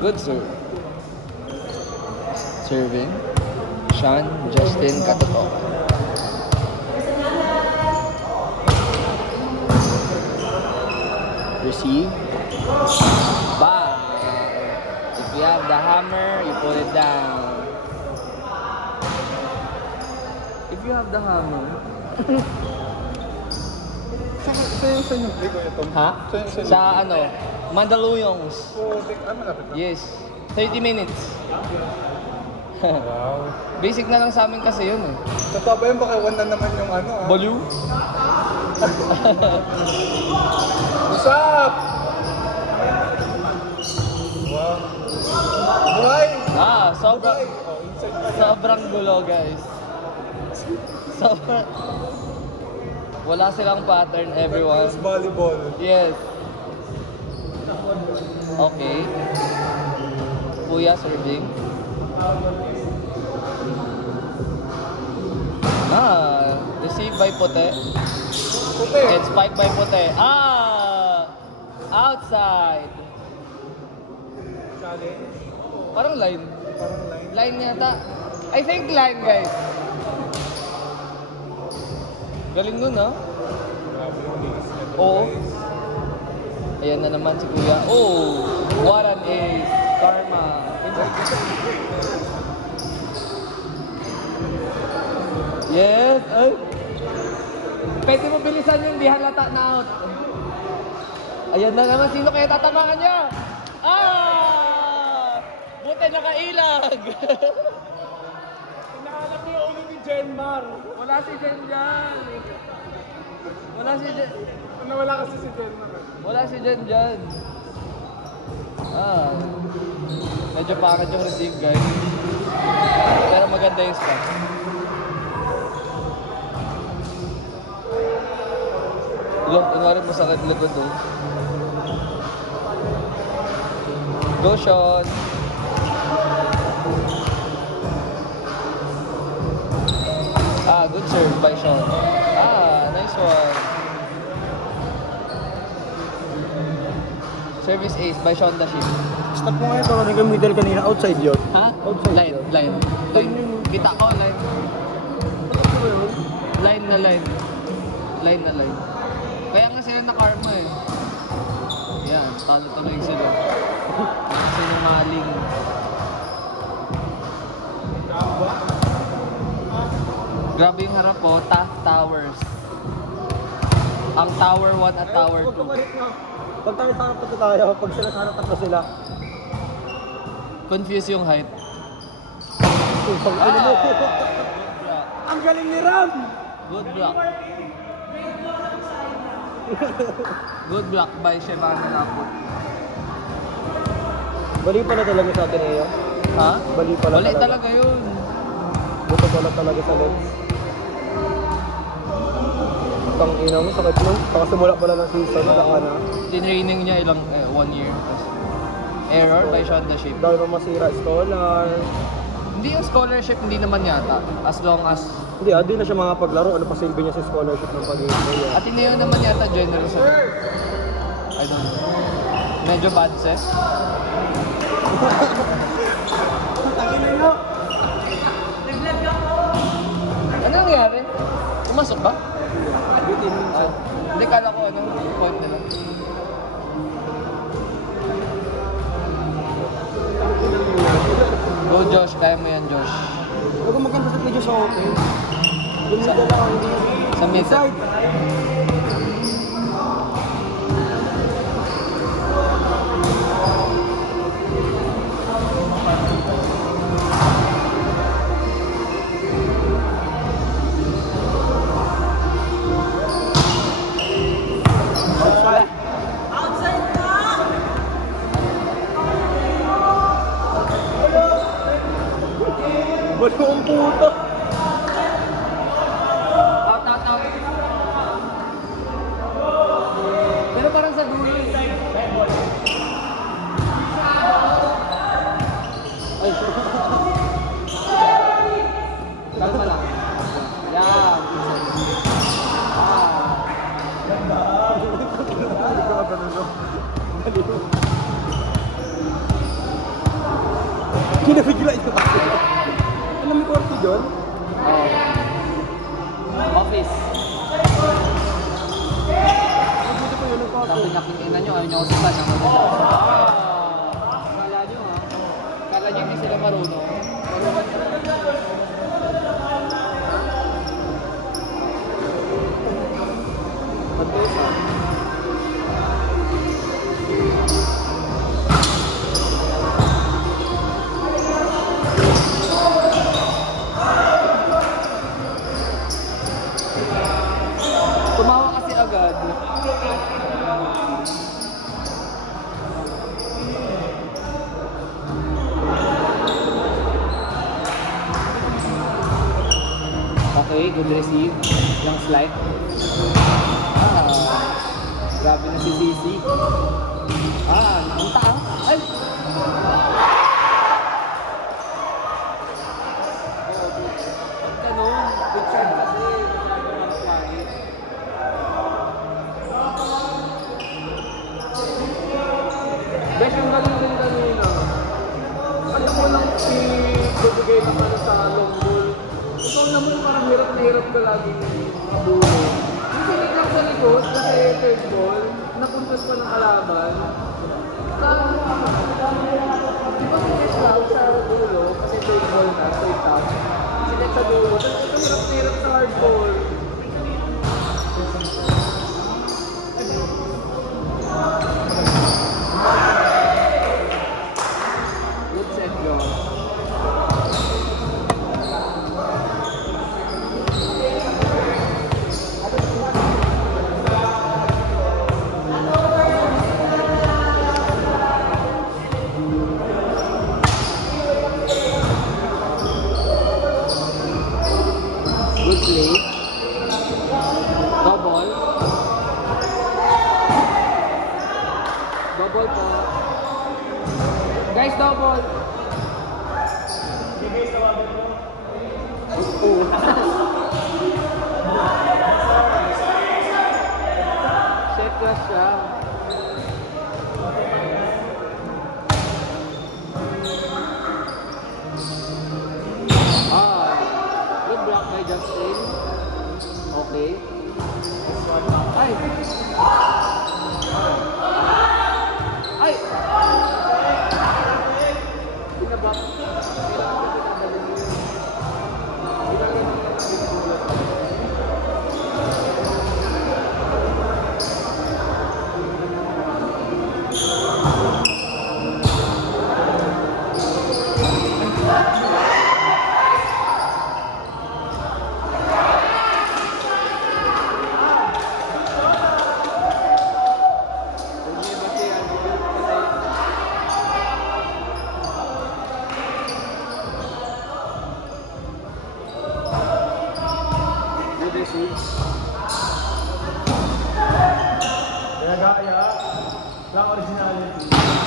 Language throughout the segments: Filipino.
Good serve. Serving. Sean Justin Katotokan. Receive. Bang! If you have the hammer, you put it down. If you have the hammer. Saan yung play ko ito? Ha? Sa ano? Mandaluyongs. Yes. 30 minutes. Wow. Basic na lang sa amin kasi yun eh. Totoo ba yun? Baka 1 na naman yung ano ah. Baliw? What's up? Wow. Buhay! Sobrang... Oh, inside pa yan. Sobrang gulo guys. Sobrang... Wala silang pattern everyone. It's volleyball. Yes. Okay. Kuya serving. Receive by Puti. Puti. It's spike by Puti. Outside. Challenge. Parang line. Parang line. Line yata. I think line guys. Galing nun ha? Grabe yung ace nito. Oo. Ayan na naman si Kuya. Oh! What an ace! Karma. Yes! Ay! Pwede mo bilisan yung di halata na out. Ayan na naman. Sino kaya tatamaan niya? Buti nakailag! Hinahanap niyo ulo ni Jenmar. Wala si Jen dyan. Wala si Jen. Nawala kasi si Jenmar. Wala si Jen dyan. Medyo pangit yung receive guys. Pero maganda yung spot. Look, kunwari mo sakit likod oh. Go shot! Good serve by Sean. Nice one. Service ace by Sean Dashim. Stop mo ngayon, parang nag middle kanina, outside yun. Ha? Outside Line. Kita ko, line. Line na line. Kaya nga sila na karma eh. Yan. Talo tuloy sila. Sinungaling. Grabe yung harap po, Taft Towers. Ang Tower 1 at Tower 2. Pag tayo sa harap na tayo, pag sila sa harap na sila. Confuse yung height. Ang galing ni Ram! Good block. Good block by Shevana Laput. Bali pala talaga sa atin eh. Ha? Bali pala Bali talaga yun. Buto pala talaga sa lens. Tang ina mo, sakit mo. Pakasimula pala ng season, saka na. Tinraining niya ilang, 1 year. Error by Shonda Shape. Dahil mo masira scholar. Hindi yung scholarship, hindi naman yata. As long as... Hindi, di na siya makapaglaro. Ano pa silbi niya sa scholarship ng pag-ibig? At hindi yun naman yata generous. I don't know. Medyo bad set. Ano nangyari? Pumasok ba? Hindi, kala ko ano, point nila. Go Josh, kaya mo yan Josh. Huwag kang maganda sa video sa open. Yung sa lang, hindi. Sa mid. Ba't mo ang puta? Out. Pero parang sa dulo eh. Ay. Kalma lang. Yan. Kinabigla ito. Alam mo kwarto dyan? Office. Buti pa yun ang kwarto. Sabi na kinina nyo, ayaw nyo ako sipan. Kala nyo ha? Kala nyo hindi sila marunong. Pagkesa. Tumawa kasi agad. Okay, good receive. Yung slide. Grabe na si Zizi. Ang taas. Ay! Ganun. Good side kasi. Guys, yung galing din kanina. Ano mo lang ibibigay naman sa long ball. Ikaw naman parang hirap na hirap ka laging abulo. Yung sinikap sa likod kasi third ball, napuntas pa ng kalaban. Di ba sinikap sa dulo kasi third ball na, straight up. Sinikap sa dulo, tapos ito hirap na hirap sa hard ball. Good set, Josh. Good play. Double. Double po. Guys, double. Set class siya. Good block by Justin. Okay. Ay!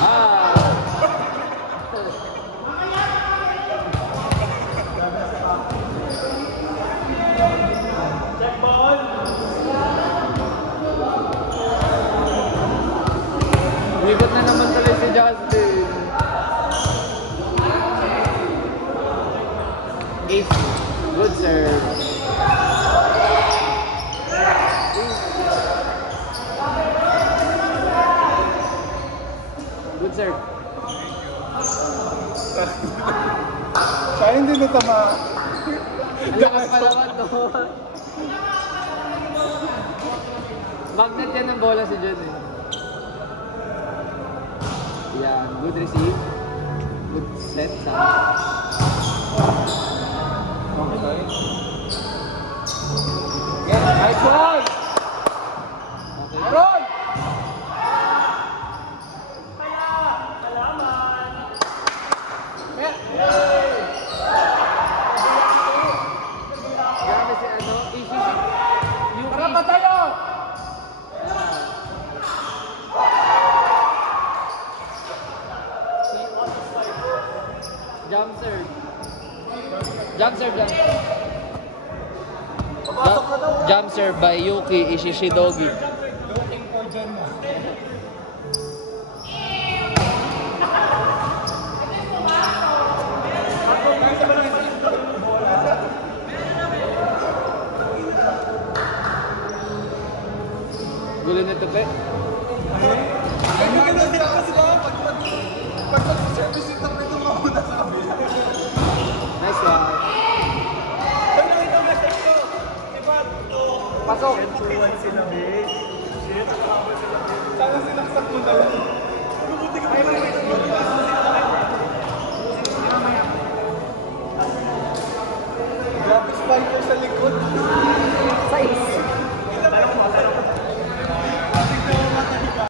Ah! Libat na naman tuloy si Justin. Ace. Good serve. Good serve. Siya hindi natama. Ang lakas pa naman doon. Magnet yan ng bola si John eh. Yan, good receive. Good set sa. Okay. Yeah, nice one! Okay. Aaron! Grabe si ano, yung Tara pa tayo! jump serve. Jump serve lang. Jump serve by Yuki Ishishidogi. Gulo na ito, pe. Ay, sila. Pag service ito